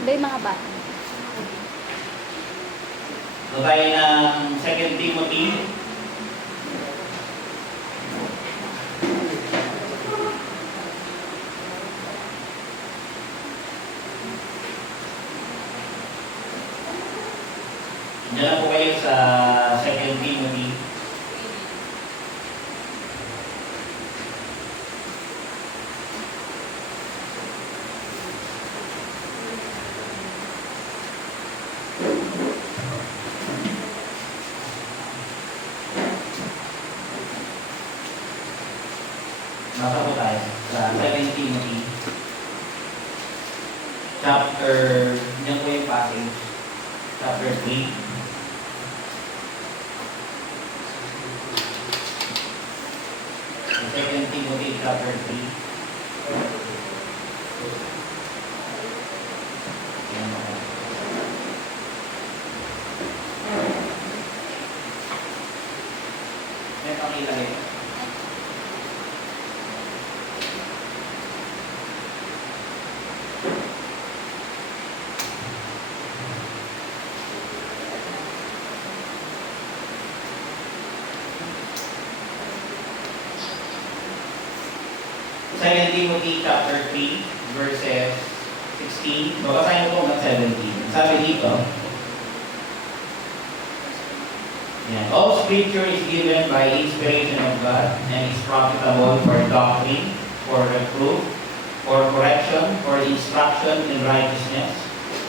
Hindi, mga bata. So tayo ng 2 Timothy. Diyan na po kayo sa 2 Timothy. Nasa po tayo sa 2 Timothy. Chapter, yan po yung passage. Chapter 3. Second Timothy chapter 3. Ayan ako. May pakilagay. Second Timothy chapter 3 verses 16. Babasahin mo po hanggang 17. Sabi dito, all scripture is given by inspiration of God and is profitable for doctrine, for reproof, for correction, for instruction in righteousness,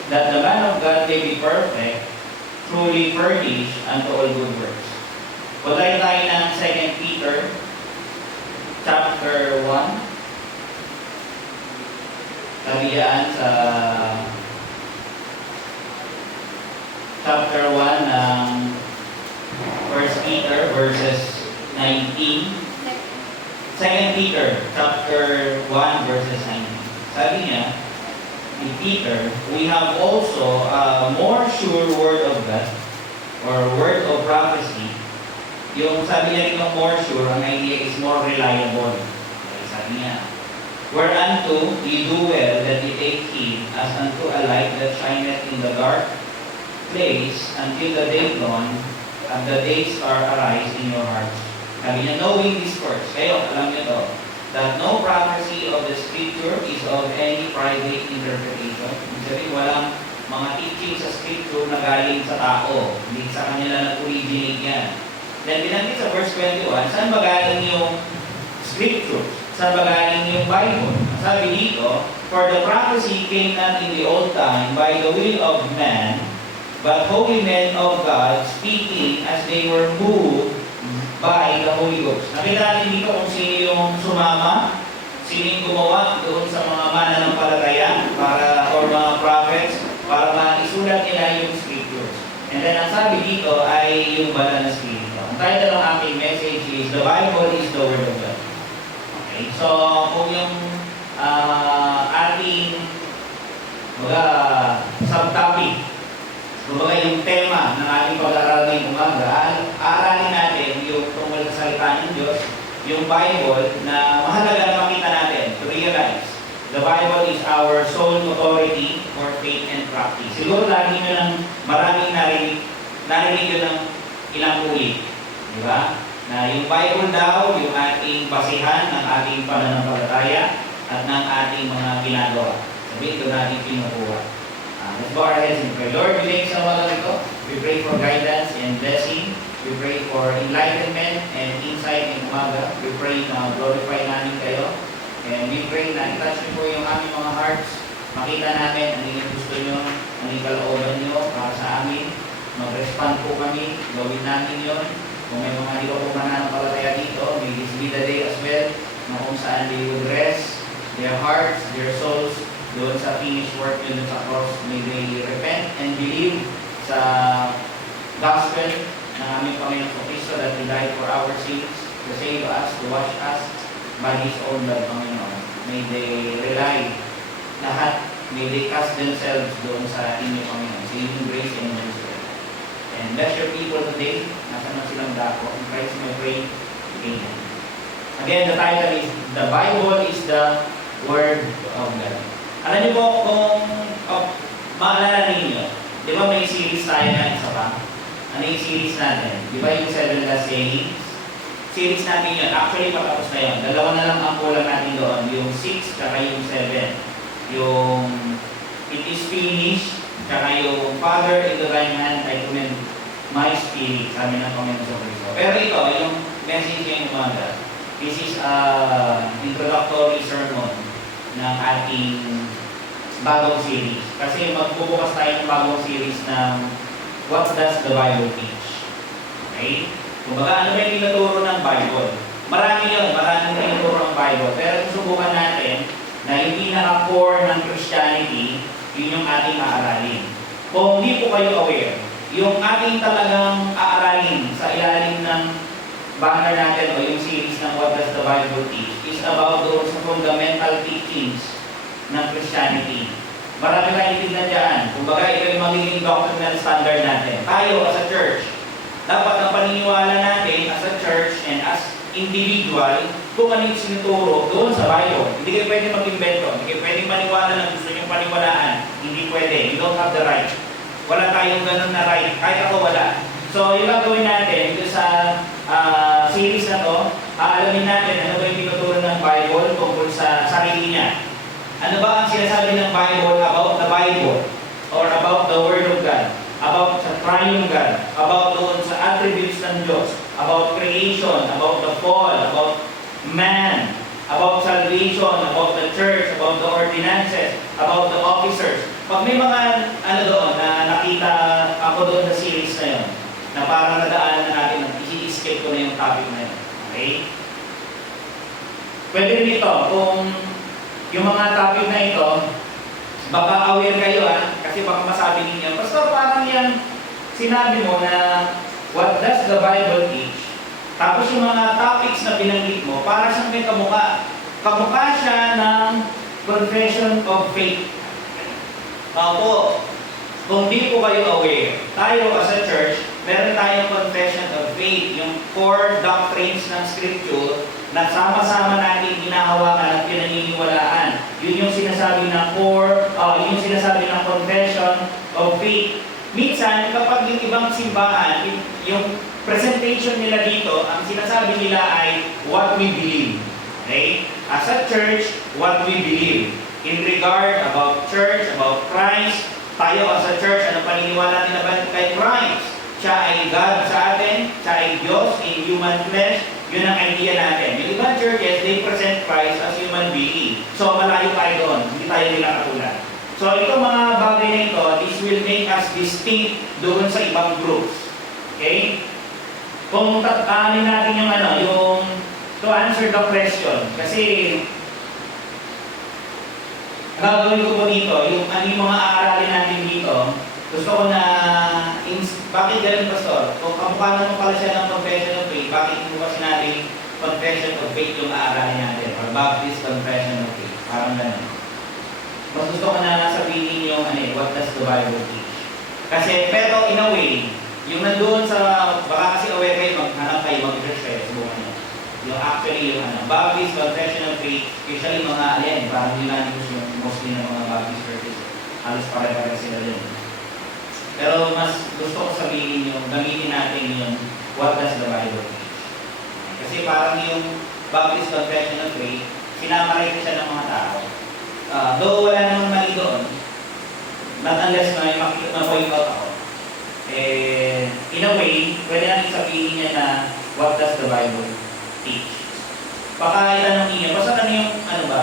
that the man of God may be perfect, truly furnished unto all good works. Puntahin tayo ng 2 Peter chapter 1. Sabi yan sa chapter 1 ng 1 Peter verses 19. 2 Peter chapter 1 verses 19. Sabi niya, in Peter, we have also a more sure word of God or word of prophecy. Yung sabi niya rin more sure, ang idea is more reliable. Okay, sabi niya, whereunto ye do well that ye take heed as unto a light that shineth in the dark place until the day dawn and the day star arise in your hearts. Sabi niya, knowing this first, kayo, alam niyo to, that no prophecy of the Scripture is of any private interpretation. Ibig sabihin, walang mga teaching sa Scripture na galing sa tao. Hindi sa kanila nag-originate yan. Then binanggit sa verse 21, saan ba galing yung Scriptures? Saan ba galing yung Bible? Sabi dito, for the prophecy came not in the old time by the will of man, but holy men of God speaking as they were moved by the Holy Ghost. Nakita natin dito kung sino yung sumama, sino yung gumawa doon sa mga mananampalataya para, or mga prophets para maisulat nila yung Scriptures. And then ang sabi dito ay yung banal na Espiritu. Ang title ng aking message is The Bible is the Word of God. So, kung yung ating subtopic, kumbaga yung tema ng ating pag-aaral ngayong umaga, aaralin natin yung tungkol sa salita ng Diyos, yung Bible na mahalaga na makita natin to realize the Bible is our sole authority for faith and practice. Siguro lagi nyo ng maraming narinig yun ng ilang ulit. Di ba? Na yung Bible daw, yung ating basihan ng ating pananampalataya at ng ating mga ginagawa. Sabi, ito natin kinukuha. Let's bow our heads and pray. Lord, we thank you sa mga ito. We pray for guidance and blessing. We pray for enlightenment and insight in umaga. We pray na glorify namin kayo. And we pray na i-touch niyo po yung aming mga hearts. Makita namin ang inyong gusto nyo, ang inyong kalooban nyo para sa amin. Mag-respond po kami. Gawin namin yon. Kung may mga di pa po mananampalataya dito, may this be the day as well na kung saan they would rest their hearts, their souls, doon sa finished work yun sa cross. May they repent and believe sa gospel ng aming Panginoon Kristo that He died for our sins, to save us, to wash us by His own blood, Panginoon. May they rely lahat, may they cast themselves doon sa inyo, Panginoon, sa inyong grace and mercy. And bless your people today. Nasa na silang dako. In Christ may pray. Amen. Again, the title is The Bible is the Word of God. Alam niyo po kung maalala ninyo, di ba may series tayo na isa pa? Ano yung series natin? Di ba yung 7 last sayings? Series natin yun. Actually, patapos na yun. Dalawa na lang ang kulang natin doon. Yung 6, kaka yung 7. Yung it is finished, kaka yung Father, in the thine hand, I commend my spirit. Sabi ng Panginoon sa Kristo. Pero ito, yung message ngayong umaga, this is introductory sermon ng ating bagong series. Kasi magbubukas tayo ng bagong series ng What Does the Bible Teach? Okay? Kumbaga, ano ba yung tinuturo ng Bible? Marami yun, maraming tinuturo ng Bible. Pero susubukan natin na yung pinaka-core ng Christianity, yun yung ating aaralin. Kung hindi po kayo aware, yung ating talagang aaralin sa ilalim ng banner natin o yung series ng What Does the Bible Teach is about those fundamental teachings ng Christianity. Marami tayong tignan dyan. Kumbaga, ito yung magiging doctrinal standard natin. Tayo as a church, dapat ang paniniwala natin as a church and as individual kung ano yung sinuturo doon sa Bible. Hindi kayo pwede mag-invento. Hindi kayo pwede maniwala na gusto niyong paniwalaan. Hindi pwede. You don't have the right. Wala tayong ganun na right. Kahit ako wala. So, yung gagawin natin dito sa series na to, aalamin natin ano ba yung tinuturo ng Bible tungkol sa sarili niya. Ano ba ang sinasabi ng Bible about the Bible? Or about the Word of God? About sa triune God? About doon sa attributes ng Diyos? About creation? About the fall? About man? About salvation? About the church? About the ordinances? About the officers? Pag may mga ano doon na nakita ako doon sa series na yun, na parang nadaanan na natin, i-skip ko na yung topic na yun. Okay? Pwede rin ito, kung yung mga topic na ito, baka aware kayo kasi baka masabi ninyo, Pastor, parang yan, sinabi mo na what does the Bible teach? Tapos yung mga topics na binanggit mo, para siyang may kamukha. Kamukha siya ng confession of faith. Opo, kung di po kayo aware, tayo as a church, meron tayong confession of faith, yung core doctrines ng Scripture na sama-sama natin hinahawakan at pinaniniwalaan. Yun yung sinasabi ng core, yun yung sinasabi ng confession of faith. Minsan, kapag yung ibang simbahan, yung presentation nila dito, ang sinasabi nila ay what we believe. Okay? As a church, what we believe. In regard about church, about Christ, tayo as a church, ano paniniwala natin na kay Christ? Siya ay God sa atin, siya ay Diyos in human flesh. Yun ang idea natin. Yung ibang churches, they present Christ as human being. So, malayo tayo doon. Hindi tayo nila katulad. So, itong mga bagay na ito, this will make us distinct doon sa ibang groups. Okay? Kung tataanin natin yung yung to answer the question. Kasi, gagawin ko po dito, yung yung mga aaralin natin dito, gusto ko na, bakit ganun, Pastor? Kung kamukha naman pala siya ng confession of faith, bakit hindi mo ba sinabing confession of faith yung aaralin natin? Or Baptist confession of faith? Parang ganun. Mas gusto ko na sabihin yung what does the Bible teach? Kasi, pero in a way, yung nandoon sa, baka kasi aware kayo, maghanap kayo, mag-research kayo, subukan nyo. Yung actually, yung Baptist confession of faith, usually mga parang unanimous yung mostly ng mga Baptist churches. Halos pare-pare sila din. Pero mas gusto ko sabihin yung gamitin natin yung what does the Bible teach. Kasi parang yung Baptist confession of faith, sinamaray ko siya ng mga tao. Though wala namang mali doon, not unless ma-point out ako. In a way, pwede natin sabihin niya na what does the Bible teach. Baka itanong niyo, basta yung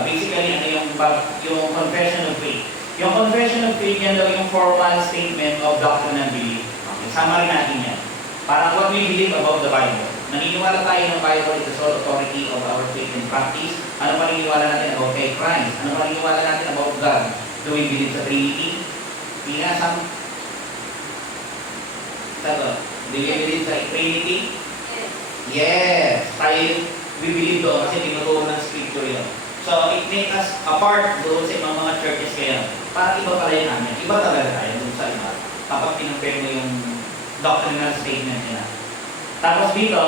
basically yung confession of faith. Yung confession of faith yan daw yung formal statement of doctrine and belief. Okay, sama rin natin yan. Parang what we believe about the Bible. Naniniwala tayo ng Bible is the sole authority of our faith and practice. Ano paniniwala natin about kay Christ? Ano paniniwala natin about God? Do we believe sa Trinity? Sagot. Do we believe sa Trinity? Yes. Tayo, we believe doon kasi tinuturo ng Scripture yun. So, it makes us apart doon sa mga churches kaya. Parang iba pala yun namin. Iba talaga tayo doon sa iba. Kapag pinapare mo yung doctrinal statement nila. Tapos dito,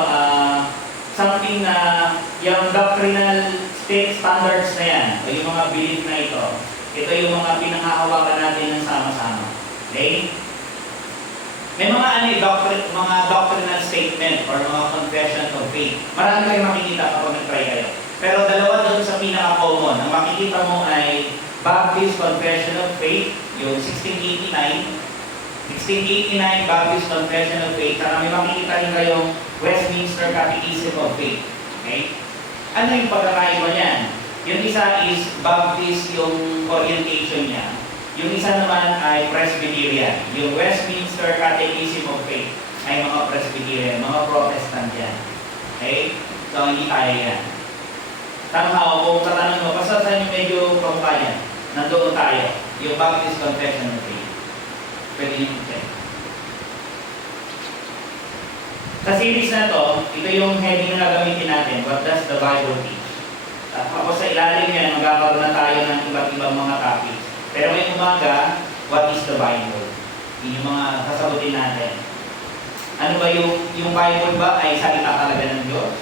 something na yung doctrinal standards na yan, o yung mga belief na ito yung mga pinanghahawakan natin ng sama-sama. Okay? May mga mga doctrinal statement or mga confession of faith. Marami kayong makikita kapag nag-try kayo. Pero dalawa doon sa pinaka-common. Ang makikita mo ay Baptist Confession of Faith, yung 1689. 1689 Baptist Confession of Faith. Saka may makikita rin kayong Westminster Catechism of Faith. Okay? Ano yung pagkakaiba niyan? Yung isa is Baptist yung orientation niya. Yung isa naman ay Presbyterian. Yung Westminster Catechism of Faith ay mga Presbyterian, mga Protestant yan. Okay? So, hindi tayo yan. Somehow, kung tatanong mo, basta saan yung medyo kampanya, nandoon tayo. Yung Baptist Confession of Faith. Pwede nyo i-check. Sa series na to, ito yung heading na gagamitin natin, What does the Bible teach? Tapos sa ilalim yan, magkakaroon na tayo ng iba't ibang mga topics. Pero ngayong umaga, what is the Bible? Yun yung mga sasagutin natin. Ano ba yung Bible ba ay salita talaga ng Diyos?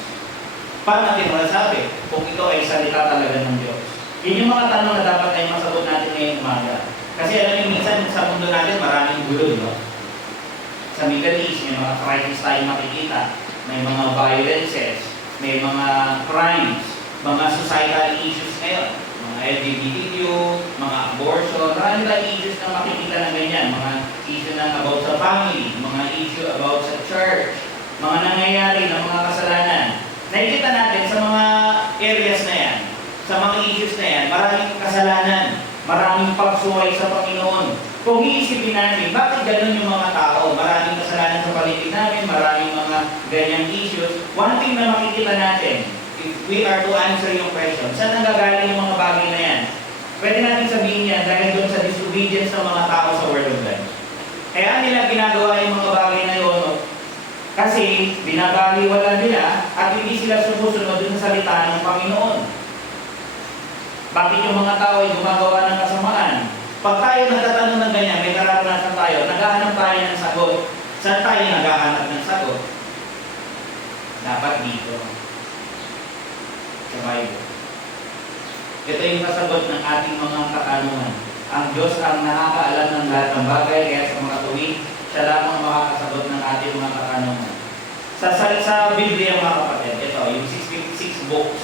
Paano natin masasabi kung ito ay salita talaga ng Diyos? Yun yung mga tanong na dapat ay masagot natin ngayong umaga. Kasi alam niyo, minsan sa mundo natin maraming gulo, di ba? Sa Middle East, may mga crisis tayo makikita. May mga violences, may mga crimes, mga societal issues ngayon. Mga LGBTQ, mga abortion, marami tayong issues na makikita na ganyan. Mga issue na about sa family, mga issue about sa church, mga nangyayari na mga kasalanan. Nakikita natin sa mga areas na yan, sa mga issues na yan, maraming kasalanan, maraming pagsuway sa Panginoon. Kung iisipin natin, bakit ganun yung mga tao? Maraming kasalanan sa paligid namin, maraming mga ganyang issues. One thing na makikita natin, if we are to answer yung question, saan nanggagaling yung mga bagay na yan? Pwede natin sabihin yan dahil doon sa disobedience ng mga tao sa Word of God. Kaya nila ginagawa yung mga bagay na yun, kasi binabaliwala nila at hindi sila sumusunod dun sa salita ng Panginoon. Bakit yung mga tao ay gumagawa ng kasamaan? Pag tayo nagtatanong ng ganyan, may karanasan tayo, naghahanap tayo ng sagot. Saan tayo naghahanap ng sagot? Dapat dito. Sa Bible. Ito yung kasagot ng ating mga katanungan. Ang Diyos ang nakakaalam ng lahat ng bagay, kaya sa mga tuwid, siya lamang makakasagot ng ating mga katanungan. Sa Biblia, mga kapatid, ito, yung 656 books,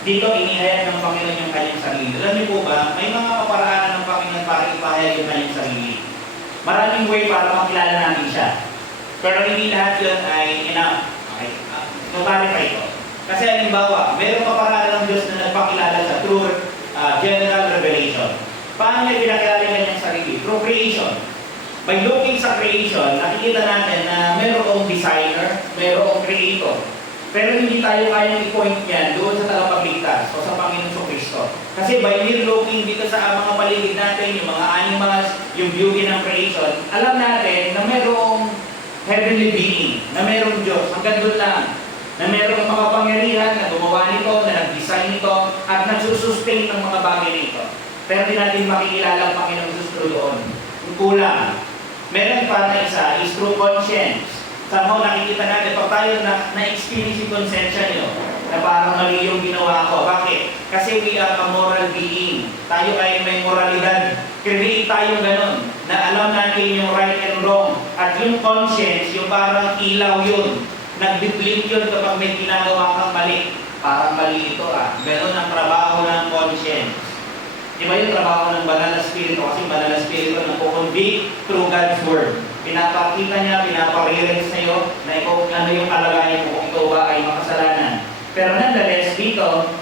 dito inihayag ng Panginoon yung kanyang sarili. Alam niyo po ba, may mga kaparaanan ng Panginoon para ipahayag yung kanyang sarili. Maraming way para makilala natin siya. Pero hindi lahat yun ay enough. Okay? No-clarify ito. Kasi halimbawa, mayroong kaparaanan ng Diyos na nagpakilala sa through general revelation. Paano niya pinakilala yung kanyang sarili? Through creation. By looking sa creation, nakikita natin na mayroong designer, mayroong creator. Pero hindi tayo kayang i-point yan doon sa tagapagligtas o sa Panginoon Kristo. Kasi by mere looking dito sa mga paligid natin, yung mga animals, yung beauty ng creation, alam natin na mayroong heavenly being, na mayroong Diyos, hanggang doon lang, na mayroong makapangyarihan na gumawa nito, na nag-design nito, at nagsusustain ng mga bagay nito. Pero hindi natin makikilala ang Panginoon Kristo doon. Yung kulang. Meron pa na isa is true conscience. Somehow nakikita natin, pag tayo na-experience yung konsensya nyo, na parang mali yung ginawa ko. Bakit? Kasi we are a moral being. Tayo ay may moralidad. Create tayong ganun, na alam natin yung right and wrong. At yung conscience, yung parang ilaw yun. Nag-blink yun kapag may ginagawa kang mali. Parang mali ito Ganun ang trabaho ng conscience. Di ba yung trabaho ng banal na spirito? Kasi banal na spirito nagpo-convict through God's word. Pinapakita niya, pinapare-realize na yun na ikaw, ano yung kalagayan mo kung ikaw ba ay makasalanan. Pero nonetheless, dito,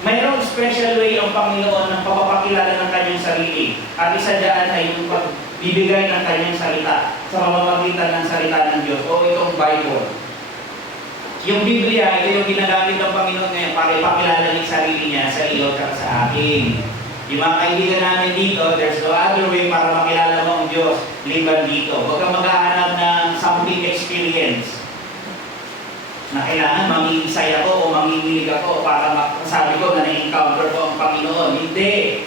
mayroong special way ang Panginoon ng pagpapakilala ng kanyang sarili. At isa dyan ay yung pagbibigay ng kanyang salita sa pamamagitan ng salita ng Diyos o itong Bible. Yung Biblia, ito yung ginagamit ng Panginoon ngayon para ipakilala yung sarili niya sa iyo at sa akin. Yung mga kaibigan namin dito, there's no other way para makilala mo ang Diyos liban dito. Huwag kang maghahanap ng something experience na kailangan mangingisay ako o manginginig ako para masabi ko na na-encounter ko ang Panginoon. Hindi.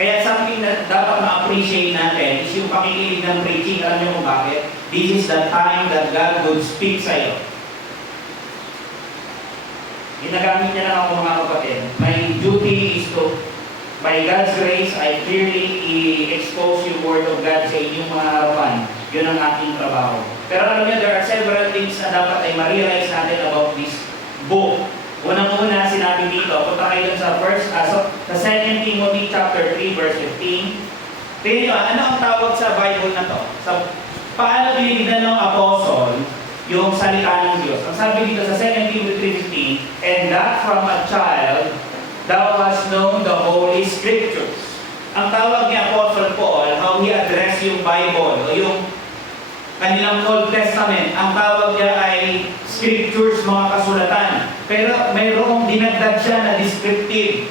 Kaya something na dapat ma-appreciate natin is yung pakikinig ng preaching. Alam niyo kung bakit? This is the time that God would speak sa iyo. Ginagamit niya lang ako mga kapatid. My duty is to by God's grace, I clearly i-expose yung Word of God sa inyong mga harapan. Yun ang aking trabaho. Pero alam niyo, there are several things na dapat ay ma-realize natin about this book. Unang-una, sinabi dito, punta kayo dun sa sa 2 Timothy chapter 3, verse 15. Tingnan nyo, ano ang tawag sa Bible na to? Paano binibigyan ng apostle yung salita ng Diyos? Ang sabi dito sa 2 Timothy 3:15, and that from a child thou hast known the Holy Scriptures. Ang tawag ni Apostle Paul, how he addressed yung Bible, o yung kanilang Old Testament, ang tawag niya ay Scriptures, mga kasulatan. Pero mayroong dinagdag siya na descriptive,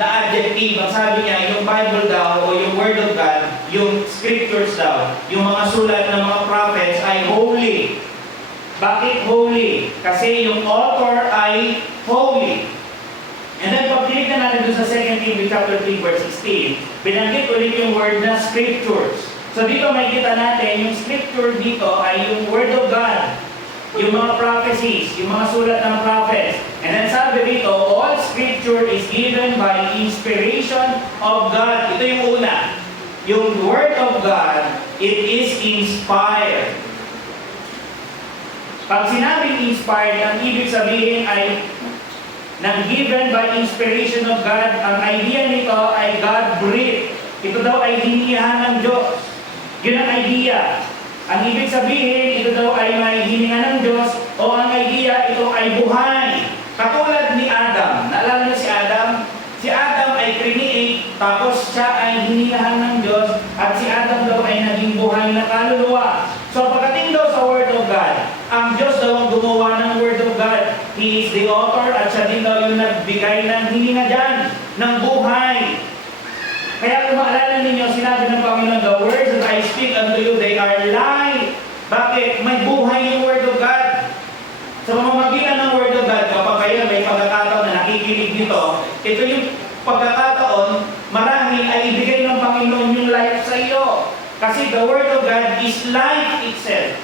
na adjective. Ang sabi niya, yung Bible daw, o yung Word of God, yung Scriptures daw, yung mga sulat ng mga prophets ay holy. Bakit holy? Kasi yung author ay holy. And then pag tinignan natin doon sa 2 Timothy chapter 3 verse 16, binanggit ulit yung word na scriptures. So dito makikita natin, yung scripture dito ay yung word of God, yung mga prophecies, yung mga sulat ng prophets. And then sabi dito, all scripture is given by inspiration of God. Ito yung una. Yung word of God, it is inspired. Pag sinabing inspired, ang ibig sabihin ay nang given by inspiration of God. Ang idea nito ay God-breathed. Ito daw ay hinihingan ng Diyos. Yun ang idea. Ang ibig sabihin, ito daw ay may hininga ng Diyos, o ang idea, ito ay buhay. Katulad ni Adam. Naalala niyo si Adam? Si Adam ay create, tapos siya ay hiningahan ng Diyos, at si Adam daw ay naging buhay na kaluluwa. So pagdating daw sa Word of God, ang Diyos daw ang gumawa ng Word of God. He is the author, at siya din daw yung nagbigay ng hininga dyan, ng buhay. Kaya kung maalala ninyo, sinabi ng Panginoon, the words that I speak unto you, they are life. Bakit? May buhay yung Word of God. Sa mamamagitan ng Word of God, kapag kayo may pagkakataon na nakikinig nito, ito yung pagkakataon, marahil ay ibigay ng Panginoon yung life sa iyo. Kasi the Word of God is life itself.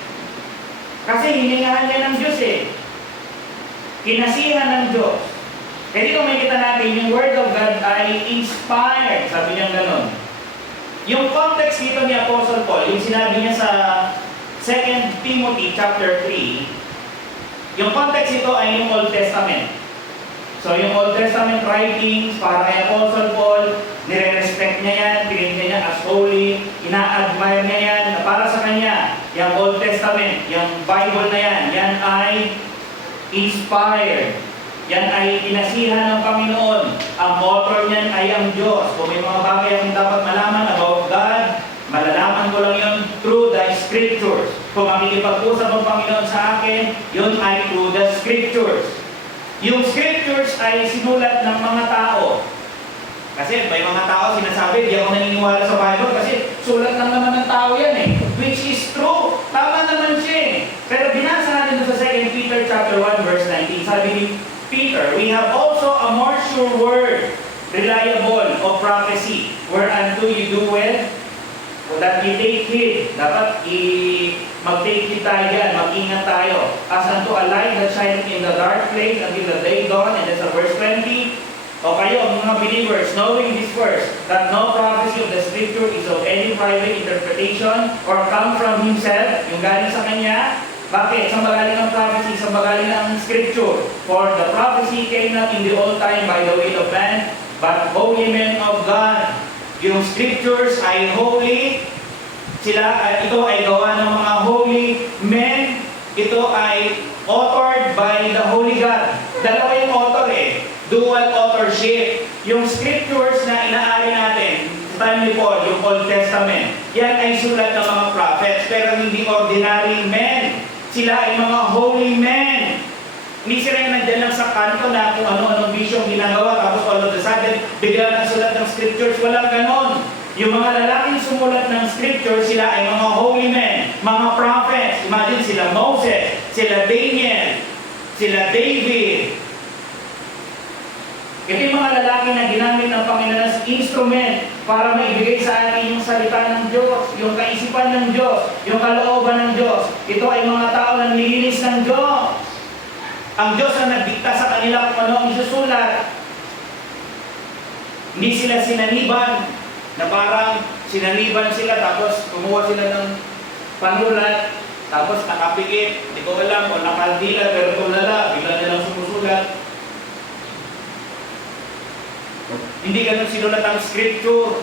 Kasi hiningahan niya ng Diyos eh. Kinasihan ng Diyos. Kaya dito makikita natin, yung Word of God ay inspired. Sabi niya gano'n. Yung context dito ni Apostle Paul, yung sinabi niya sa 2 Timothy chapter 3, yung context ito ay yung Old Testament. So yung Old Testament writings, para kay Apostle Paul, nire-respect niya yan, pinigyan niya as holy, ina-admire niya yan, na para sa kanya, yung Old Testament, yung Bible na yan, yan ay inspired. Yan ay pinasihan ng Panginoon. Ang author niyan ay ang Diyos. Kung may mga bagay ang dapat malaman about God, malalaman ko lang yun through the Scriptures. Kung makikipag-usap ang Panginoon sa akin, yun ay through the Scriptures. Yung Scriptures ay sinulat ng mga tao. Kasi may mga tao sinasabi, di ako naniniwala sa Bible kasi sulat lang naman ng tao yan eh. Which is true. Tama naman siya eh. Pero binasa natin sa 2 Peter chapter 1 verse 19. Sabi ni Peter, we have also a more sure word, reliable of prophecy, whereunto you do well, that you take heed. Dapat mag-take heed tayo yan, mag-ingat tayo. As unto a light that shineth in the dark place until the day dawn, and that's verse 20. O kayo, mga believers, knowing this verse, that no prophecy of the Scripture is of any private interpretation or come from himself, yung galing sa kanya. Bakit? Sa magaling ang prophecy, sa magaling ang Scripture. For the prophecy came not in the old time by the will of man, but holy men of God. Yung Scriptures ay holy. Ito ay gawa ng mga holy men. Ito ay authored by the Holy God. Dalawa yung author eh. Dual authorship. Yung Scriptures na inaari natin, sa time ni Paul, yung Old Testament, yan ay sulat ng mga prophets, pero hindi ordinary men. Sila ay mga holy men. Hindi sila yung nandiyan lang sa kanto na kung ano-anong vision ginagawa, tapos all of a sudden, bigla ng sulat ng Scriptures. Walang ganon. Yung mga lalaking sumulat ng Scriptures, sila ay mga holy men, mga prophets. Imagine sila Moses, sila Daniel, sila David. Ito yung mga lalaki na ginamit ng Panginoon as instrument para maibigay sa atin yung salita ng Diyos, yung kaisipan ng Diyos, yung kalooban ng Diyos. Ito ay mga tao na nilinis ng Diyos. Ang Diyos na nagdikta sa kanila kung ano ang isusulat. Hindi sila sinaniban, na parang sinaniban sila tapos kumuha sila ng panulat, tapos nakapikit, hindi ko alam kung nakaldila, pero tulala, bigla nilang sumusulat. Hindi ganun sinulat ang scripture.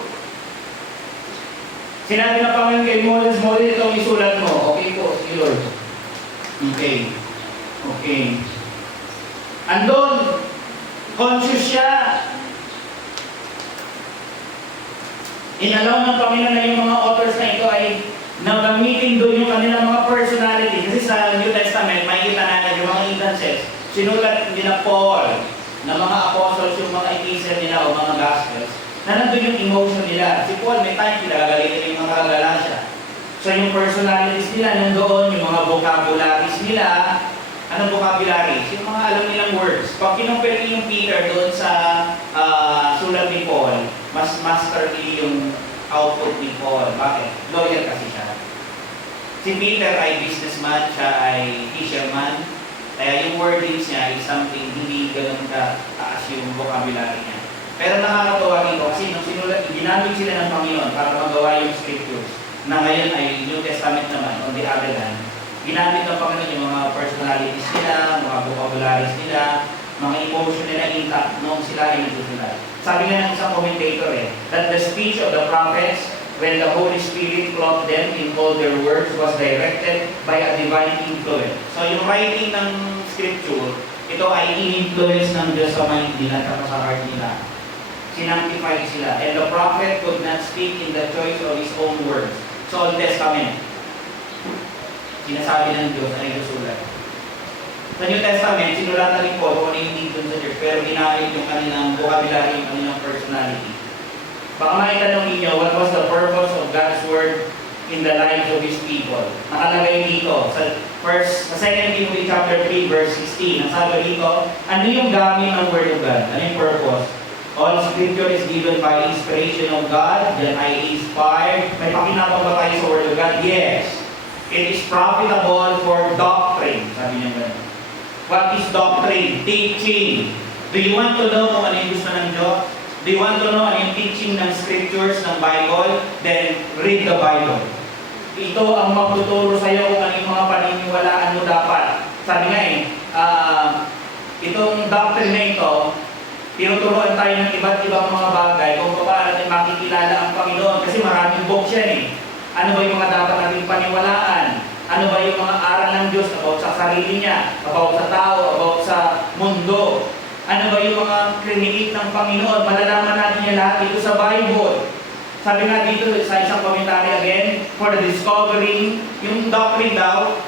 Sinabi na Panginoon kay Moses, Moses, itong isulat mo. Okay po, sige Lord. Okay. Okay. Andun, conscious siya. Inalaw ng Panginoon na yung mga authors na ito ay nagamitin doon yung kanilang mga personality. Kasi sa New Testament, makikita natin yung mga instances. Sinulat nila Paul, na mga apostles, yung mga epistle nila o mga gospels, na nandun yung emotion nila. Si Paul, may time pinagagalitin yung mga Galatia. So yung personalities nila nandoon, yung mga vocabularies nila. Anong vocabularies? Yung mga alam nilang words. Pag kinumpare yung Peter doon sa sulat ni Paul, mas masterly yung output ni Paul. Bakit? Lawyer kasi siya. Si Peter ay businessman, siya ay fisherman. Kaya yung wordings niya is something hindi ganun ka-taas yung vocabulary niya. Pero nakakatawa dito kasi nung sinulat, ginamit sila ng Panginoon para magawa yung scriptures na ngayon ay New Testament naman, on the other hand. Ginamit ng Panginoon yung mga personalities nila, mga vocabularies nila, mga emotion nila intact nung sila ay nagsusulat. Sabi nga ng isang commentator that the speech of the prophets, when the Holy Spirit clothed them in all their words, was directed by a divine influence. So yung writing ng scripture, ito ay in-influence ng Diyos sa mind nila at sa heart nila. Sinanctify sila. And the prophet could not speak in the choice of his own words. So Old Testament, sinasabi ng Diyos na nagsusulat. Sa New Testament, sinulatan ni Paul kung ano yung need dun sa church, pero ginamit yung kanilang vocabulary, yung kanilang personality. Baka maitanong ninyo, what was the purpose of God's Word in the lives of His people? Nakalagay dito, sa 2 Timothy chapter 3, verse 16. Ang sabi dito, ano yung gamit ng Word of God? Ano yung purpose? All Scripture is given by inspiration of God, then I inspired. May pakinabang ba tayo sa Word of God? Yes. It is profitable for doctrine. Sabi niya ganun. What is doctrine? Teaching. Do you want to know kung ano yung gusto ng Diyos? Do you want to know ano yung teaching ng scriptures, ng Bible? Then read the Bible. Ito ang magtuturo sa iyo kung ano yung mga paniniwalaan mo dapat. Sabi nga itong doctrine na ito, tinuturuan tayo ng iba't ibang mga bagay kung paano natin makikilala ang Panginoon. Kasi maraming books yan Ano ba yung mga dapat natin paniwalaan? Ano ba yung mga aral ng Diyos about sa sarili niya, about sa tao, about sa mundo? Ano ba yung mga krinikit ng Panginoon? Malalaman natin yan lahat dito sa Bible. Sabi nga dito sa isang commentary again, for the discovering, yung doctrine daw,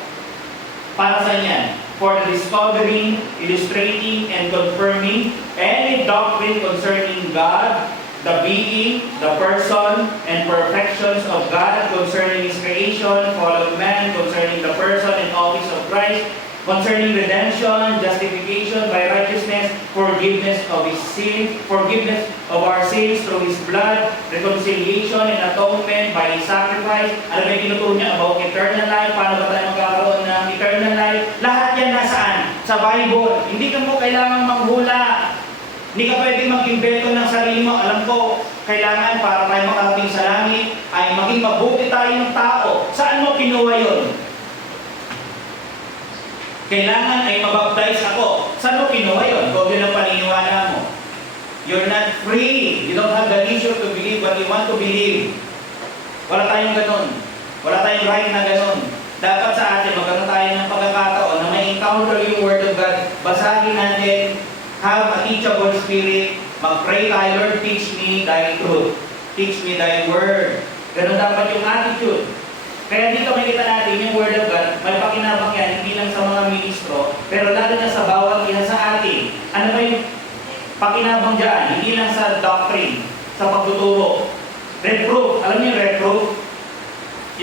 para sa yan, for the discovering, illustrating, and confirming any doctrine concerning God, the being, the person, and perfections of God, concerning His creation, fall of man, concerning the person and office of Christ, concerning redemption, justification by righteousness, forgiveness of His sin, forgiveness of our sins through His blood, reconciliation and atonement by His sacrifice. Alam mo yung tinuturo niya about eternal life, paano ba tayo magkakaroon ng eternal life? Lahat yan nasaan? Sa Bible. Hindi ka mo kailangang manghula. Hindi ka pwedeng mag-invento ng sarili mo. Alam ko, kailangan para tayo makarating sa langit ay maging mabuti tayo ng tao. Saan mo kinuha yun? Kailangan ay mabaptize ako. Saan mo kinuha yun? Kung yun ang paniniwala mo. You're not free. You don't have the issue to believe what you want to believe. Wala tayong ganun. Wala tayong right na ganun. Dapat sa atin, magkaroon tayo ng pagkakataon na may encounter yung Word of God. Basahin natin, have a teachable spirit, mag-pray tayo, Lord, teach me thy truth. Teach me thy word. Ganun dapat yung attitude. Kaya dito makikita natin yung Word of God, may pakinabang yan, hindi lang sa mga ministro, pero lalo na sa bawat isa sa atin. Ano ba yung pakinabang dyan? Hindi lang sa doctrine, sa pagtuturo. Reproof. Alam niyo yung reproof?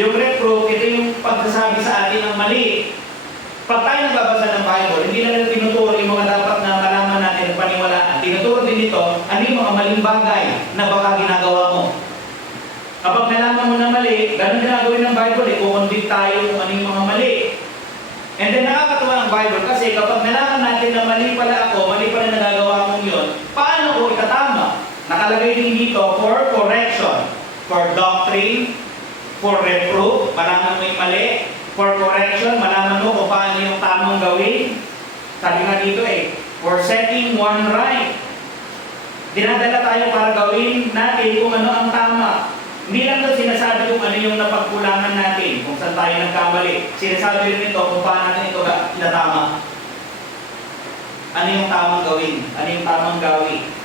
Yung reproof, ito yung pagsasabi sa atin ng mali. Pag tayo nagbabasa ng Bible, hindi lang natin tinuturo yung mga dapat na malaman natin at paniwalaan. Tinuturo din dito, ano yung mga maling bagay na baka ginagawa mo. Kapag nalaman mo na mali, ganun din gagawin ng Bible, kukonvict tayo kung ano yung mga mali. And then nakakatuwa ang Bible kasi kapag nalaman natin na mali pala ako, mali pala nagagawa mong yun, paano ko itatama? Nakalagay nakalagay din dito for correction, for doctrine, for reproof, malaman mo yung mali, for correction, malaman mo kung paano yung tamang gawin. Sabi nga dito for setting one right. Dinadala tayo para gawin natin kung ano ang tama. Hindi lang ito sinasabi kung ano yung napagkulangan natin, kung saan tayo nagkamali. Sinasabi rin ito kung paano natin ito tama. Ano yung tamang gawin? Ano yung tamang gawin?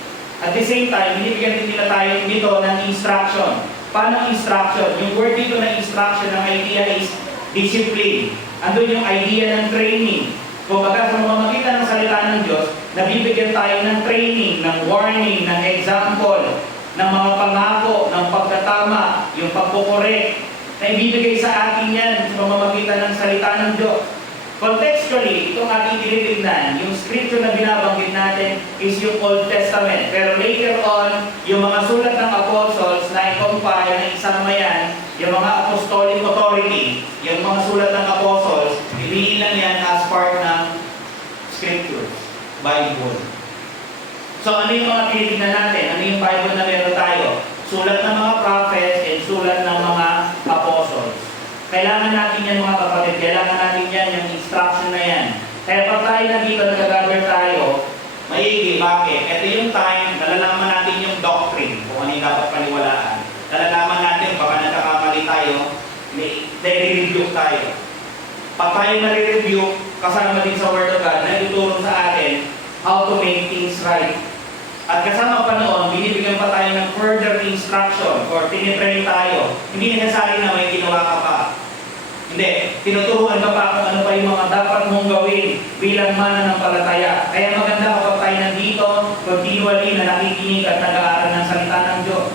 At the same time, binibigyan din nila tayo dito ng instruction. Paano ang instruction? Yung word dito ng instruction, ng idea is discipline. Andun yung idea ng training. Kung baga sa mamamagitan ng salita ng Diyos, nabibigyan tayo ng training, ng warning, ng example, ng mga pangako, ng pagkatama, yung pagkukorek, na ibibigay sa atin yan sa mamamagitan ng salita ng Diyos. Contextually, itong ating tinitignan, yung scripture na binabanggit natin is yung Old Testament. Pero later on, yung mga sulat ng apostles na i-compile, na isama yan, yung mga apostolic authority, yung mga sulat ng apostles, iniilan yan as part ng scriptures, Bible. So ano yung mga tinitignan natin? Ano yung Bible na meron tayo? Sulat ng mga prophets and sulat ng mga apostles. Kailangan natin yan mga kapatid, kailangan natin yan, yung instruction na yan. Kaya pag tayo nandito, nag-gather tayo, maigi, bakit? Ito yung time, nalalaman natin yung doctrine, kung ano yung dapat paniwalaan. Nalalaman natin, baka nagkakamali tayo, nire-review tayo. Pag tayo nare-review, kasama din sa Word of God, na ituturo sa atin how to make things right. At kasama pa noon, binibigyan pa tayo ng further instruction or tinitrain tayo. Hindi necessary na may ginawa ka pa. Hindi. Tinuturuan ka pa kung ano pa yung mga dapat mong gawin bilang mananampalataya. Kaya maganda kapag tayo nandito, continually na nakikinig at nag-aaral ng salita ng Diyos.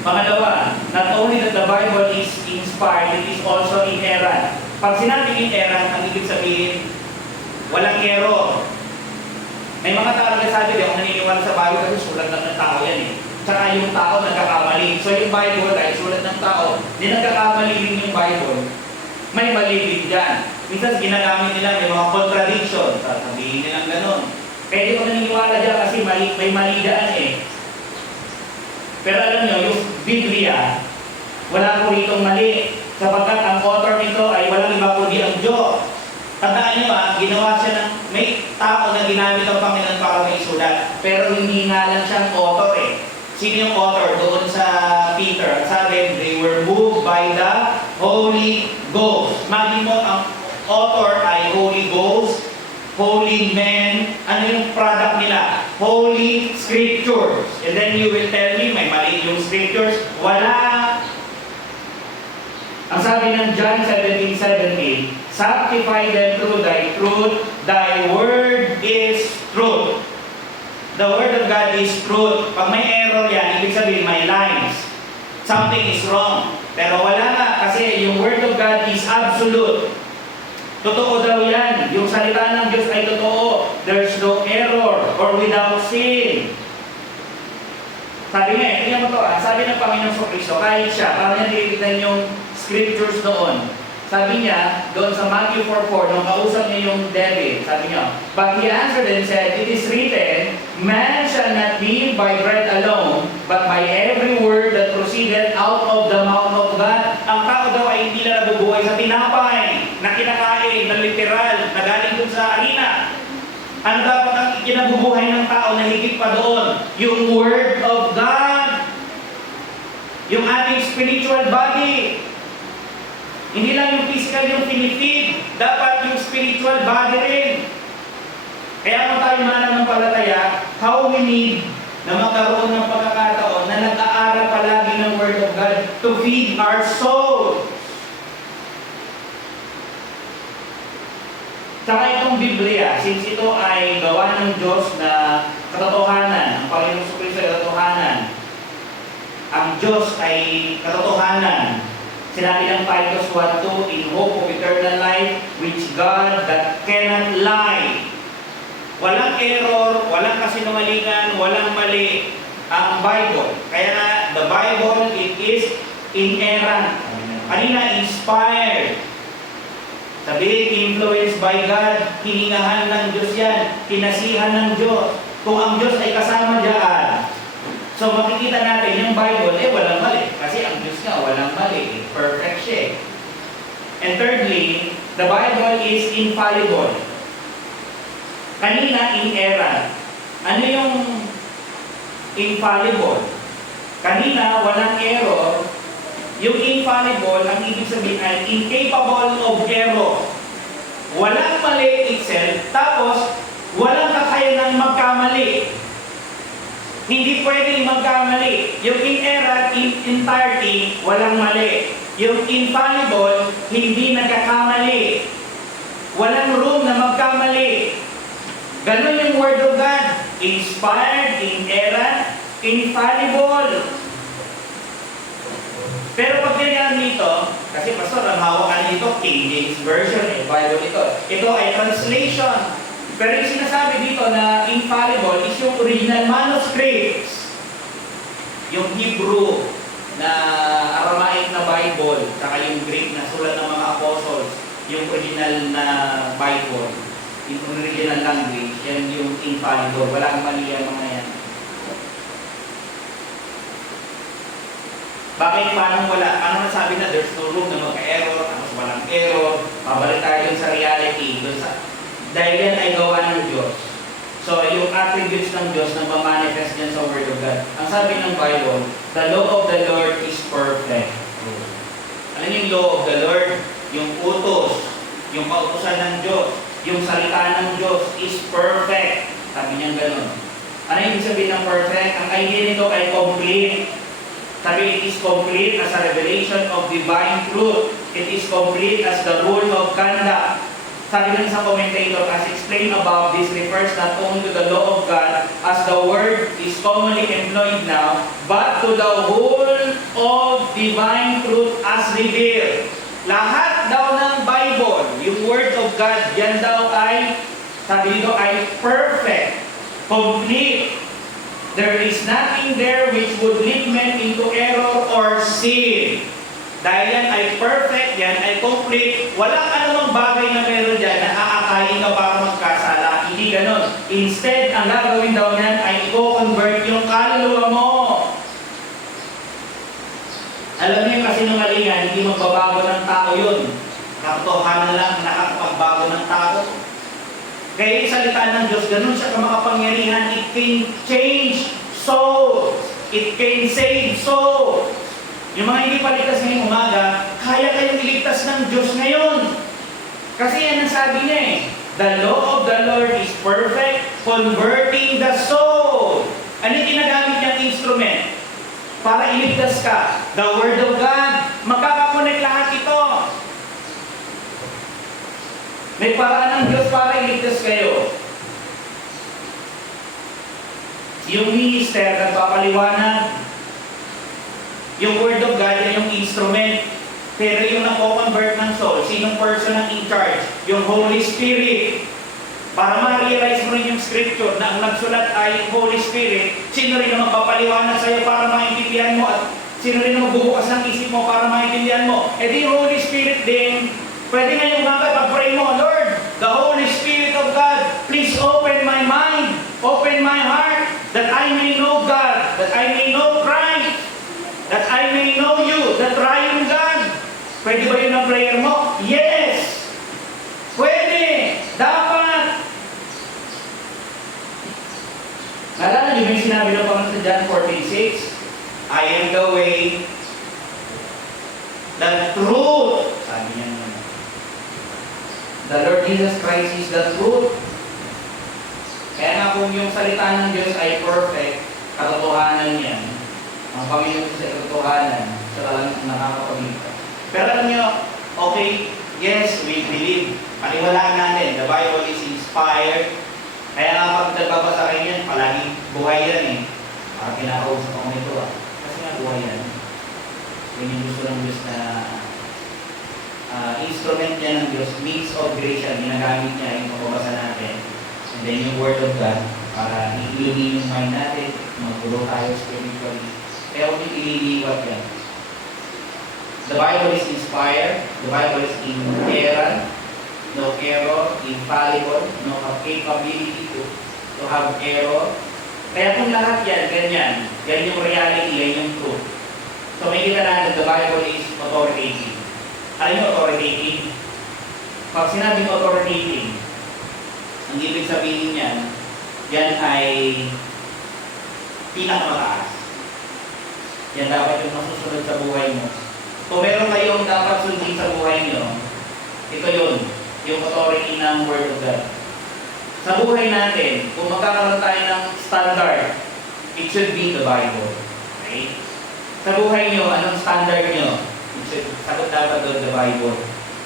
Pangalawa, not only that the Bible is inspired, it is also inerrant. Pag sinabing inerrant, ang ibig sabihin, walang error. May mga tao nagsasabi, di ako naniniwala sa Bible kasi sulat lang ng tao yan Tsaka yung tao nagkakamali. So yung Bible, dahil sulat ng tao, di nagkakamali rin yung Bible. May mali din dyan. Minsan ginagamit nila, may mga contradiction. Sabihin nilang ganun. Kaya di ko naniniwala dyan kasi may mali dyan Pero alam nyo, yung Biblia, wala po itong mali. Sapagkat ang author nito ay walang iba kundi ang Diyos. Tandaan nyo ginawa siya ng may tao na ginamit ang Panginoon para may sulat. Pero hindi nga lang siyang author Sino yung author doon sa Peter? Sabi, they were moved by the Holy Ghost. Mali mo, ang author ay Holy Ghost, Holy Men. Ano yung product nila? Holy Scriptures. And then you will tell me, may mali yung Scriptures. Wala. Ang sabi ng John 17:17, sanctify them through thy truth, thy word is truth. The word of God is truth. Pag may error yan, ibig sabihin may lies. Something is wrong. Pero wala nga, kasi yung word of God is absolute. Totoo daw yan. Yung salita ng Diyos ay totoo. There's no error or without sin. Sabi nga, tingnan mo to sabi ng Panginoon Kristo, kahit siya, para niya tinitignan yung scriptures doon. Sabi niya, doon sa Matthew 4:4, nung kausap niya yung David, sabi niya, but he answered and said, it is written, man shall not live by bread alone, but by every word that proceeded out of the mouth of God. Ang tao daw ay hindi na nabubuhay sa tinapay, na kinakain, na literal, na galing dun sa arena. Ano dapat ang kinabubuhay ng tao na higit pa doon? Yung Word of God. Yung ating spiritual body. Hindi lang yung physical yung pinifeed, dapat yung spiritual body rin. Kaya kung tayo mananampalataya, how we need na magkaroon ng pagkakataon na nag-aaral palagi ng Word of God to feed our soul. Saka itong Biblia, since ito ay gawa ng Diyos na katotohanan, ang Panginoon Kristo ay katotohanan, ang Diyos ay katotohanan. Sinabi ng Titus 1:2, in hope of eternal life, which God that cannot lie. Walang error, walang kasinungalingan, walang mali ang Bible. Kaya nga, the Bible, it is inerrant. Kanina, inspired. Sabi, influenced by God, hiningahan ng Diyos yan, pinasihan ng Diyos. Kung ang Diyos ay kasama dyan, So makikita natin yung Bible, walang mali. Kasi ang Diyos nga, walang mali. Perfect siya. And thirdly, the Bible is infallible. Kanina, inerrant. Ano yung infallible? Kanina, walang error. Yung infallible, ang ibig sabihin ay incapable of error. Walang mali itself, tapos walang kakayanang magkamali. Hindi pwedeng magkamali. Yung inerrant in entirety, walang mali. Yung infallible, hindi nagkakamali. Walang room na magkamali. Ganon yung Word of God. Inspired, inerrant, infallible. Pero pag ganyan dito, kasi pastor, ang hawakan dito, King James Version, Bible ito. Ito ay translation. Pero yung sinasabi dito na infallible is yung original manuscripts. Yung Hebrew na Aramaic na Bible, saka yung Greek na sulat ng mga apostles, yung original na Bible, yung original language, yan yung infallible. Walang mali ang mga yan. Bakit paano wala? Ano nasabi na there's no room na magka-error, tapos walang error, pabalik tayo dun sa reality, dun sa dahil yan ay gawa ng Diyos. So, yung attributes ng Diyos na ma-manifest yan sa Word of God. Ang sabi ng Bible, the law of the Lord is perfect. Ano yung law of the Lord? Yung utos, yung kautusan ng Diyos, yung salita ng Diyos is perfect. Sabi niya gano'n. Ano yung sabihin ng perfect? Ang idea nito ay complete. Sabi, it is complete as a revelation of divine truth. It is complete as the rule of conduct. Sabi ng isang commentator, as explained above, this refers not only to the law of God, as the word is commonly employed now, but to the whole of divine truth as revealed. Lahat daw ng Bible, yung Word of God, yan daw ay, sabi dito, ay perfect, complete. There is nothing there which would lead men into error or sin. Dahil yan ay perfect, yan ay complete, walang anumang bagay na meron dyan na aakayin ka para magkasala. Hindi ganon. Instead, ang gagawin daw niyan ay i-convert yung kaluluwa mo. Alam niyo kasi nung kalingan, hindi magbabago ng tao yun. Katotohanan lang nakakapagbago ng tao. Kaya yung salita ng Diyos, ganun siya kamakapangyarihan. It can change souls. It can save souls. Yung mga hindi paligtas ngayong umaga, kaya kayong iligtas ng Diyos ngayon. Kasi yan ang sabi niya eh. The law of the Lord is perfect, converting the soul. Ano yung ginagamit niyang instrument? Para iligtas ka. The Word of God. Magkakakonect lahat ito. May paraan ng Diyos para iligtas kayo. Yung minister, nagpapaliwanag. Yung Word of God, yan yung instrument. Pero yung nako-convert ng soul, sinong person ang in charge? Yung Holy Spirit. Para ma-realize mo rin yung scripture na ang nagsulat ay yung Holy Spirit, sino rin ang magpapaliwanag sa'yo para maintindihan mo at sino rin ang magbubukas ng isip mo para maintindihan mo? E di yung Holy Spirit din, pwede nga yung mga pag-pray mo, Lord, the Holy Spirit of God, please open my mind, open my heart, that I may know God, that I may know Christ, that I may know you, the triune God. Pwede ba yun ang prayer mo? Yes! Pwede! Dapat! Nalala niyo ba yung sinabi ng Panginoon sa John 14:6? I am the way, the truth. Sabi niya naman. The Lord Jesus Christ is the truth. Kaya nga kung yung salita ng Diyos ay perfect, katotohanan yan, ang Panginoon sa katotohanan, sa talagang nakakapagligtas. Pero alam niyo, okay, yes, we believe. Paniwalaan natin, the Bible is inspired. Kaya nga pag nagbabasa kayo yan, palaging buhay yan eh. Parang kinakausap ako nito ah. Kasi nga buhay yan. Yun yung gusto ng Diyos na instrument niya ng Diyos, means of grace yan, ginagamit niya yung pagpabasa natin. And then yung Word of God, para i-illumine yung mind natin, magpulo tayo spiritually. Kaya huwag yung ililiwat yan. The Bible is inspired, the Bible is inerrant, no error, infallible, no capability to have error. Kaya kung lahat yan, ganyan, yan yung reality, yan yung truth. So may kita natin, the Bible is authoritative. Alam niyo authoritative? Pag sinabing authoritative, ang ibig sabihin niyan, yan ay pinakamataas. Yan dapat yung masusunod sa buhay mo. Kung meron kayong dapat sundin sa buhay niyo, ito yun, yung authority ng Word of God. Sa buhay natin, kung magkakaroon tayo ng standard, it should be the Bible. Okay? Sa buhay nyo, anong standard nyo? Sagot dapat doon, the Bible.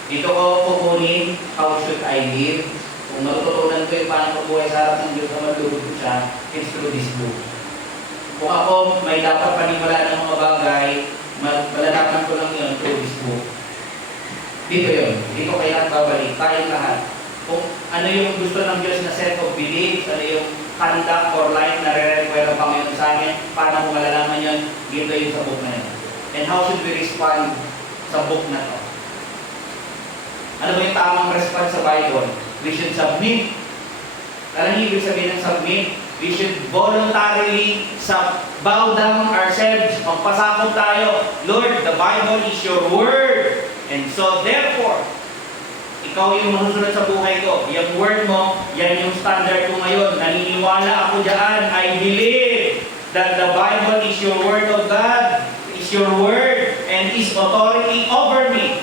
Dito ko kukunin, how should I live? Kung matututunan ko yung paano mabuhay sa harap ng Diyos na malulugod ko siya, it's through this book. Kung ako may dapat paniwala ng mga bagay, malalaman ko lang yun through this book. Dito yun. Dito kailangan babalik. Tayong lahat. Kung ano yung gusto ng Diyos na set of beliefs, ano yung conduct or life na re-require ang Panginoon sa amin, paano mo malalaman yun, dito yun sa book na yun. And how should we respond sa book na to? Ano ba yung tamang response sa Bible? We should submit. Alam niyo ibig sabihin ng submit? We should voluntarily bow down ourselves. Magpasakop tayo. Lord, the Bible is your word. And so therefore, ikaw yung masusunod sa buhay ko. Yung word mo, yan yung standard ko ngayon. Naniniwala ako dyan. I believe that the Bible is your word of God, is your word, and is authority over me.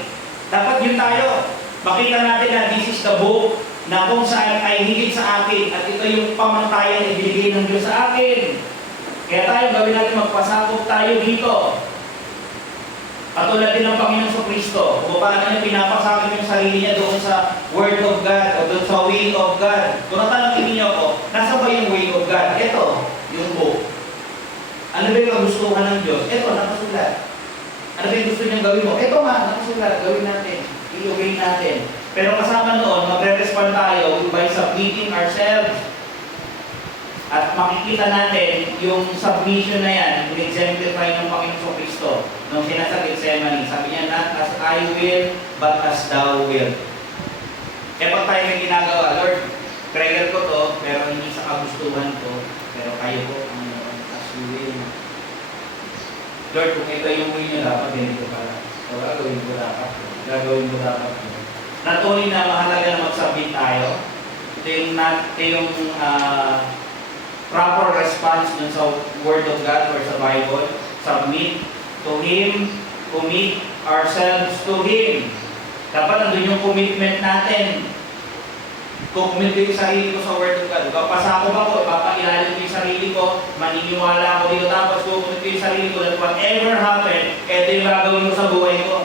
Dapat yun tayo. Makita natin na this is the book na kung saan ay higit sa akin at ito yung pamantayan na ibigay ng Diyos sa akin. Kaya tayo gawin natin magpasakop tayo dito. Katulad din ng Panginoon sa Kristo, kung paano niya pinapasakit yung sarili niya doon sa Word of God o doon sa Will of God. Kung natanongin niyo ako, nasa ba yung Will of God? Ito, yung book. Ano ba yung kagustuhan ng Diyos? Ito, nakasulat. Ano ba yung gusto niyang gawin mo? Ito nga, nakasulat. Gawin natin. I-obey natin. Pero kasama noon, magre-respond tayo by submitting ourselves. At makikita natin yung submission na yan, exemplify ng Panginoon sa Kristo. Nung sinasa Gethsemane, sabi niya, not as I will, but as thou will. Kaya pag tayo may ginagawa, Lord, prayer ko to, pero hindi sa kagustuhan ko, pero kayo po, as you will. Lord, kung ito yung will niyo, dapat ganito pala. So, gagawin ko dapat. Gagawin ko dapat. Not only na mahalaga na mag-submit tayo, ito yung proper response dun sa Word of God or sa Bible. Submit to Him, commit ourselves to Him. Dapat nandun yung commitment natin. Kung-commit ko yung sarili ko sa Word of God. Papasakop ako, papailalim ko yung sarili ko, maniniwala ako dito, tapos kung-commit ko yung sarili ko that whatever happen, ito yung gagawin ko sa buhay ko.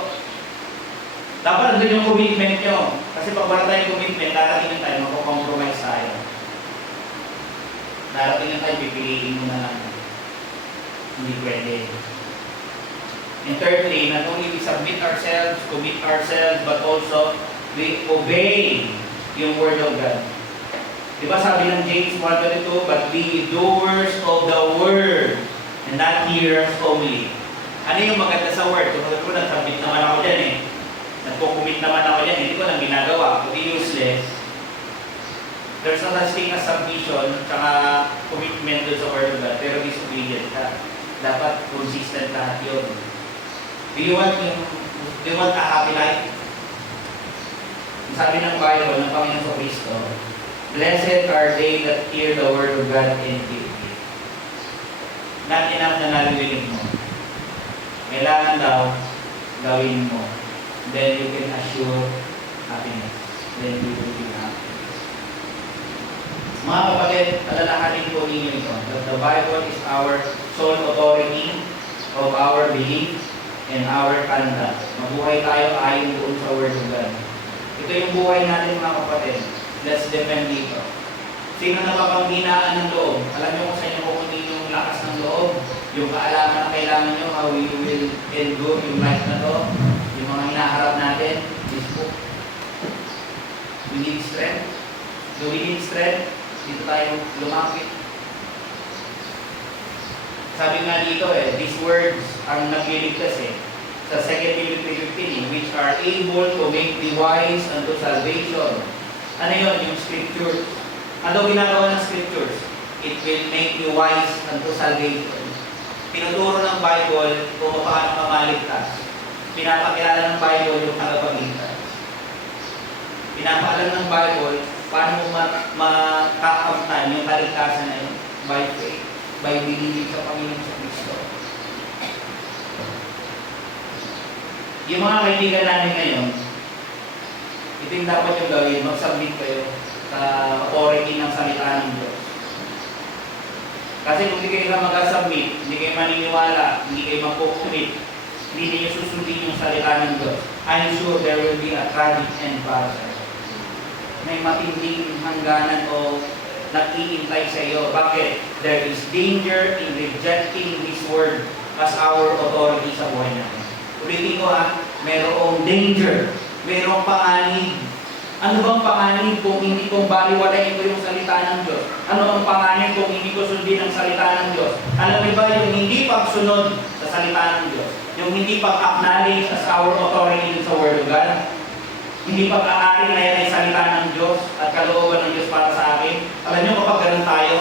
Dapat nandun yung commitment nyo. Kasi pag wala tayong commitment, darating tayo, magpo-compromise tayo. Darating tayo, pipiliin mo na lang. Hindi pwede. And thirdly, not only we submit ourselves, commit ourselves, but also we obey yung Word of God. Diba sabi ng James 1:22, but be doers of the Word, and not hearers only. Ano yung maganda sa Word? Kung nagsubmit naman ako dyan eh. Nagpo-commit naman ako dyan, hindi ko lang ginagawa. Kundi useless. There's no such thing as submission, tsaka commitment doon sa Word of God, pero disobedient ka. Dapat consistent lahat yun. Do you want a happy life? Sabi ng Bible ng Panginoon sa Kristo, blessed are they that hear the word of God and keep it. Not enough na narinig mo. Kailangan daw gawin mo. Then you can assure happiness. Then you will be happy. Mga kapatid, alalahanin po ninyo ito. That the Bible is our sole authority of our belief and our conduct. Mabuhay tayo ayon doon sa Word of God. Ito yung buhay natin mga kapatid. Let's depend dito. Sino na mapanghinaan ng loob? Alam niyo kung saan niyo kukunin yung lakas ng loob? Yung kaalaman na kailangan niyo, how we will endure yung life na to? Yung mga hinaharap natin, this book. We need strength. Do we need strength? Dito tayo lumapit. Sabi nga dito these words ang nagliligtas sa 2 Timothy 3:15, which are able to make the wise unto salvation. Ano yun? Yung scriptures. Ano ginagawa ng scriptures? it will make you wise unto salvation. Tinuturo ng Bible kung paano mamaligtas. Pinapakilala ng Bible yung tagapagligtas. Pinapaalam ng Bible paano makakamtan yung kaligtasan na yun by faith, by believing sa Panginoon sa Kristo. Yung mga kaibigan namin ngayon, ito yung dapat yung gawin, mag-submit kayo sa authority ng salita ng Diyos. Kasi kung hindi kayo mag-submit, hindi kayo maniniwala, hindi kayo mag-commit, hindi niyo susundin yung salita ng Diyos, I'm sure there will be a tragic end para sa iyo. May matinding hangganan o nag-iintay sa iyo. Bakit? There is danger in rejecting His Word as our authority sa buhay natin. Ulitin ko mayroong danger, mayroong panganib. Ano bang panganib kung hindi kong baliwalain ko yung salita ng Diyos? Ano ang panganib kung hindi ko sundin ang salita ng Diyos? Alam niyo ba yung hindi pagsunod sa salita ng Diyos? Yung hindi pag-acknowledge as our authority sa Word of God? Hindi pag-aari na yan ay salita ng Diyos at kalooban ng Diyos para sa akin? Alam niyo kapag ganun tayo,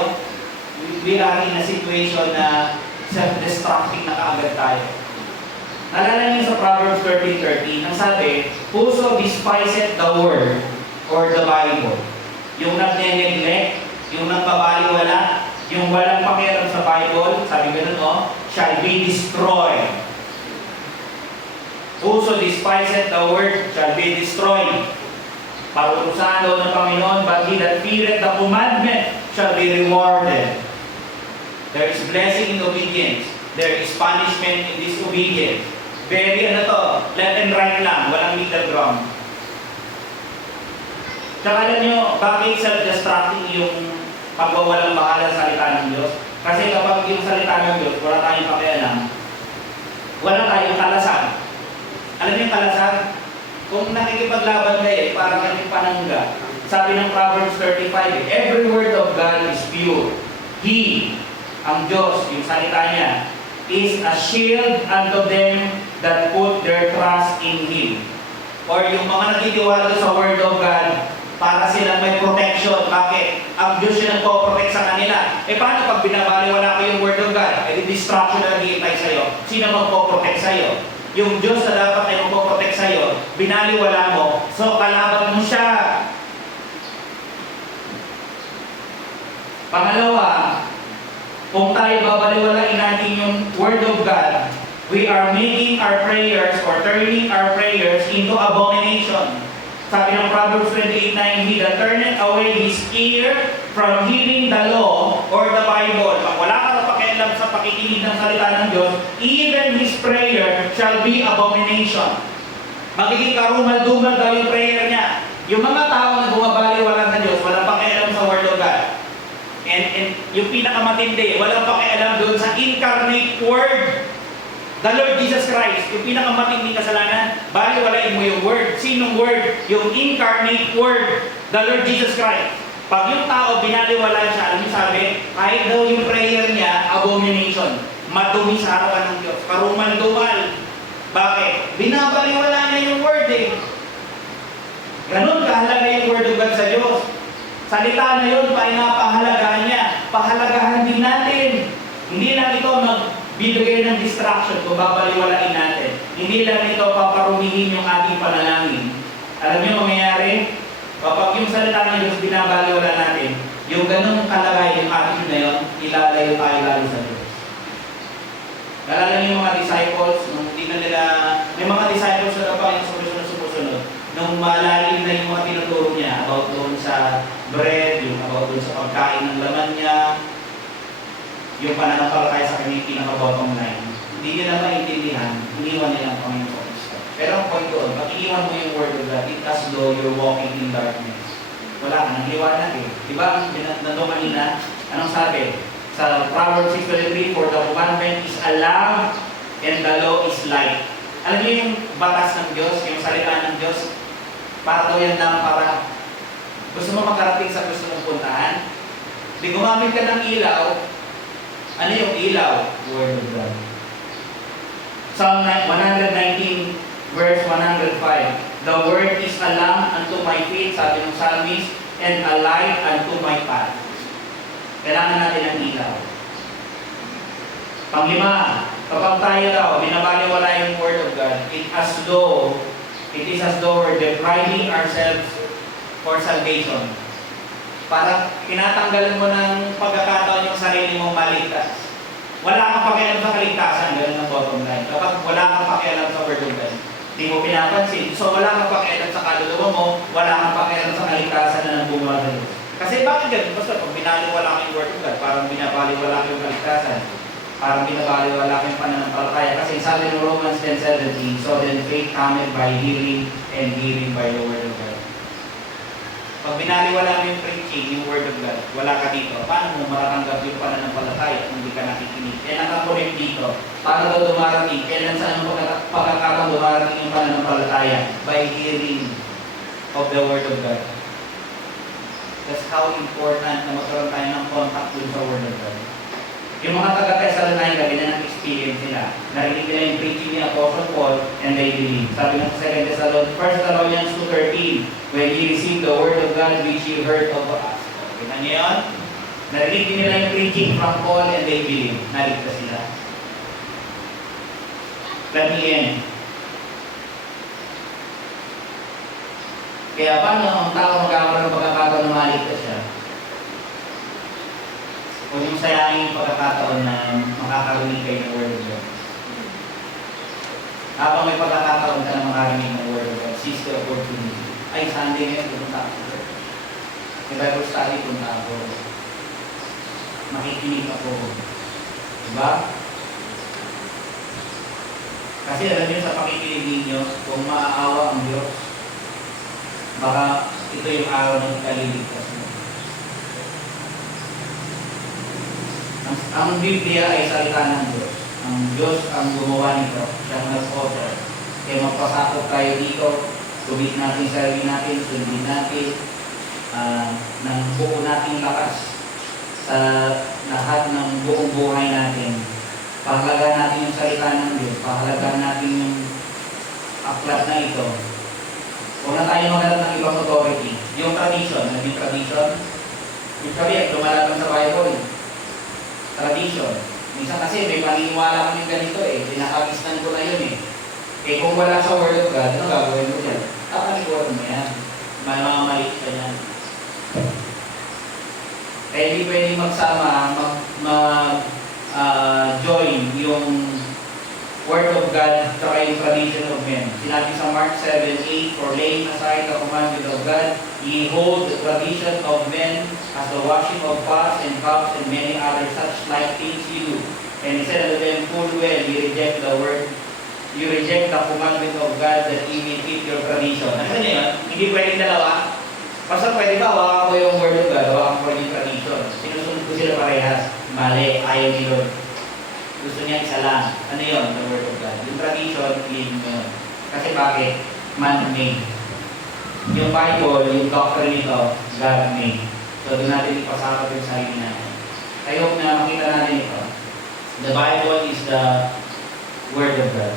we are in a situation na self-destructing na kaagad tayo. Nalala niyo sa Proverbs 13:13, ang sabi, whoso despiseth the word or the Bible, yung nagne-neglect, yung nagpabaliwala, yung walang pakialam sa Bible, sabi ganun shall be destroyed. Whoso despiseth the word shall be destroyed. Parurusahan daw ng Panginoon, but he that feareth the commandment shall be rewarded. There is blessing in obedience. There is punishment in disobedience. Very left and right lang, walang middle ground. Tsaka alam nyo, bakit self-destructing yung pagwawalang bahala sa salita ng Diyos? Kasi kapag yung salita ng Diyos, wala tayong pakialam, wala tayong kalasag. Alam niyo yung kalasag? Kung nakikipaglaban kayo, parang kayong panangga. Sabi ng Proverbs 35, every word of God is pure. He, ang Diyos, yung salita niya, is a shield unto them that put their trust in Him. Or yung mga nagtitiwala sa Word of God, para silang may protection. Bakit? Ang Diyos yung nagpo-protect sa kanila. Paano pag binabaliwala ko yung Word of God? Distraction na naghihintay sa'yo. Sino magpo-protect sa'yo? Yung Diyos na dapat ay magpo-protect sa'yo, binaliwala mo, so kalaban mo siya. Pangalawa, kung tayo babaliwalain natin yung Word of God, we are making our prayers or turning our prayers into abomination. Sabi ng Proverbs 28:9, he that turneth away his ear from hearing the law or the Bible. Pag wala ka na pakialam sa pakikinig ng salita ng Diyos, even his prayer shall be abomination. Magiging karumal-dumal daw yung prayer niya. Yung mga tao na bumabaliwala sa Diyos, walang pakialam sa Word of God. And yung pinakamatindi, walang pakialam doon sa incarnate Word, the Lord Jesus Christ. Yung pinakamatinding kasalanan, baliwalain mo yung Word. Sinong Word? Yung incarnate Word, the Lord Jesus Christ. Pag yung tao binaliwala siya, alam niyo sabi, kahit daw yung prayer niya, abomination. Madumi sa harapan ng Diyos. Karumal-dumal. Bakit? Binabaliwala niya yung Word Ganun kahalaga yung Word of God sa Diyos. Salita na yun, painapahalagahan niya. Pahalagahan din natin. Hindi lang ito magbibigay ng distraction kung babaliwalain natin. Hindi lang ito paparumihin yung ating panalangin. Alam niyo mangyayari? Kapag yung salita ng Diyos binabaliwala natin, yung ganung kalagay, yung attitude na yun, ilalayo tayo lalo sa Diyos. Nalala niyo yung mga disciples, nung hindi na nila, may mga disciples na pa yung sumusunod. Nung malalim na yung mga tinuturo niya about doon sa bread, yung about doon sa pagkain ng laman niya, yung pananampalataya sa kanya yung pinaka-bottom line. Hindi niya na maintindihan, iniwan nila ang Panginoon sa Kristo. Pero ang point doon, pag iniwan mo yung Word of God, it as though you're walking in darkness. Wala ka nang liwanag Diba ang nandun kanina? Anong sabi? Sa Proverbs 6:23, for the commandment is a lamp and the law is light. Alam niyo yung batas ng Diyos, yung salita ng Diyos, para daw yan lang para gusto mo makarating sa gusto mong puntahan. Di gumamit ka ng ilaw. Ano yung ilaw? Word of God. Psalm 119 verse 105. The word is a lamp unto my feet, sabi ng psalmist, and a light unto my path. Kailangan natin ng ilaw. Panglima, kapag tayo daw, binabaliwala yung Word of God, it is as though we're depriving ourselves for salvation. Para tinatanggalan mo ng pagkakataon yung sarili mong maligtas. Wala kang pakialam sa kaligtasan, ganun ang bottom line. Kapag wala kang pakialam sa Word of God, di mo pinapansin. So wala kang pakialam sa kaluluwa mo, wala kang pakialam sa kaligtasan na nabunga sa Diyos. Kasi bakit ganun? Basta pag binaliwala ko yung Word of God, parang binabaliwala ko yung kaligtasan. Parang binabaliwala ko yung pananampalataya. Kasi sabi ng Romans 10:17, so then faith cometh by hearing, and hearing by the Word of God. Pag binaliwala mo yung preaching, yung Word of God, wala ka dito. Paano mo matatanggap yung pananampalataya kung hindi ka nakikinig? Kaya nakakonect dito. Paano daw dumarating? Kailan saan ang pagkakataon dumarating yung pananampalataya? By hearing of the Word of God. That's how important na magkaroon tayo ng contact with the Word of God. Yung mga taga-Thessalonica, ganyan ang experience nila. Narinig nila yung preaching ni Apostle Paul and they believe. Sabi ng 1 Thessalonians 2:13, when ye received the Word of God which ye heard of us. Kita niyo yun? Narinig din nila yung preaching from Paul and they believe. Naligtas sila. Let me end. Kaya paano ang tao magkakaroon ng pagkakataon na maligtas siya? Kung yung sayangin yung pagkakataon na makakarinig kayo ng Word of God. Habang may pagkakataon ka na makarinig ng Word of God, seize the opportunity. Ay, Sunday ngayon, pumunta ako. May Bible study, punta ako. Makikinig ako. Diba? Kasi alam niyo sa pakikinig ninyo, kung maaawa ang Diyos, baka ito yung araw ng ikaliligtas mo. Ang Biblia ay salita ng Diyos. Ang Diyos ang gumawa nito. Siya ang nag-author. Kaya magpasakop tayo dito. Tubig natin sarili natin. Sundin natin. Ng buo nating lakas. Sa lahat ng buong buhay natin. Pahalagaan natin yung salita ng Diyos. Pahalagaan natin yung aklat na ito. Huwag na tayo maghanap ng ibang authority. Yung tradition. Naging tradition. Yung sabi, lumalaban sa Bible. Tradition. Minsan kasi may paniniwala kami ganito pinakagistan ko na yun kung wala sa Word of God, ano gagawin mo dyan? Kapaniguan mo yan. May mga maliit pa yan. Kaya hindi pwedeng magsama, join yung Word of God at yung tradition of men. Sinabi sa Mark 7:8, for laying aside the commandment of God, ye hold the tradition of men as the washing of pots and cups and many other such like things you do. And he said unto them, full well, you reject the word, you reject the commandment of God that ye may keep your tradition. Ano niyo yun? Hindi pwedeng dalawa. Basta pwede ba, hawakan ko yung Word of God, hawakan ko yung tradition. Sinusunod ko sila parehas. Mali, ayaw ni Lord. Gusto niya isa lang. Ano yun? The Word of God. Yung tradition, yun yun. Kasi bakit? Man-made. Yung Bible, yung doctrine nito, God-made. So, doon natin ipasakot yung sarili natin. I hope na makita natin ito. The Bible is the Word of God.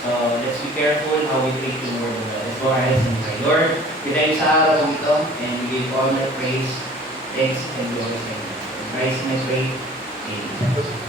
So, let's be careful how we treat the Word of God. Let's go ahead and pray. Lord, pinay sa araw kong ito, and we give all the praise, thanks, and glory. In Christ, I pray. Amen.